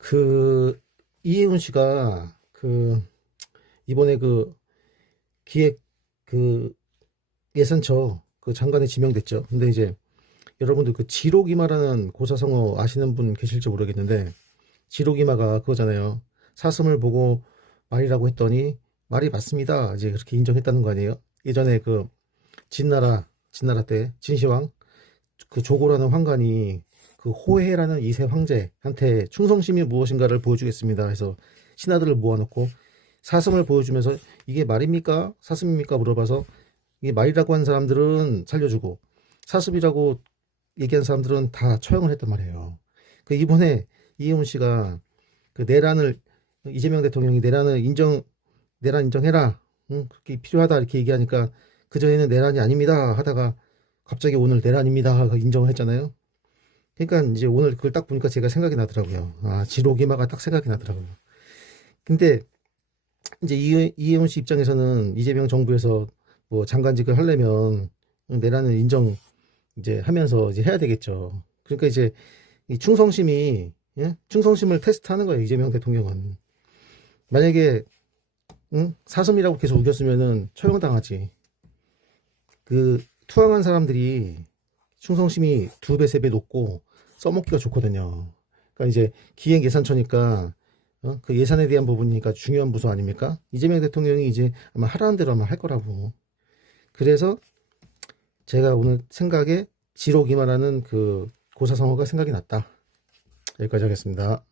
그 이혜훈 씨가 그 이번에 그 기획 그 예산처 그 장관에 지명됐죠. 근데 이제 여러분들 그 지록이마라는 고사성어 아시는 분 계실지 모르겠는데 지록이마가 그거잖아요. 사슴을 보고 말이라고 했더니 말이 맞습니다. 이제 그렇게 인정했다는 거 아니에요? 예전에 그 진나라 진나라 때 진시황 그 조고라는 황관이 그 호해라는 이세 황제한테 충성심이 무엇인가를 보여주겠습니다. 해서 신하들을 모아놓고 사슴을 보여주면서 이게 말입니까? 사슴입니까? 물어봐서 이게 말이라고 한 사람들은 살려주고 사슴이라고 얘기한 사람들은 다 처형을 했단 말이에요. 그 이번에 이혜훈 씨가 그 내란을 이재명 대통령이 내란을 인정 내란 인정해라. 응, 그렇게 필요하다 이렇게 얘기하니까 그 전에는 내란이 아닙니다 하다가 갑자기 오늘 내란입니다 인정을 했잖아요. 그러니까 이제 오늘 그걸 딱 보니까 제가 생각이 나더라고요. 아, 지로기마가 딱 생각이 나더라고요. 근데 이제 이, 이혜훈 씨 입장에서는 이재명 정부에서 뭐 장관직을 하려면 내란을 인정 이제 하면서 이제 해야 되겠죠. 그러니까 이제 이 충성심이 예? 충성심을 테스트하는 거예요. 이재명 대통령은 만약에 응? 사슴이라고 계속 우겼으면은 처형당하지. 그 투항한 사람들이 충성심이 두 배, 세 배 높고 써먹기가 좋거든요. 그러니까 이제 기획 예산처니까 어? 그 예산에 대한 부분이니까 중요한 부서 아닙니까? 이재명 대통령이 이제 아마 하라는 대로 아마 할 거라고. 그래서 제가 오늘 생각에 지록이마라는 그 고사성어가 생각이 났다. 여기까지 하겠습니다.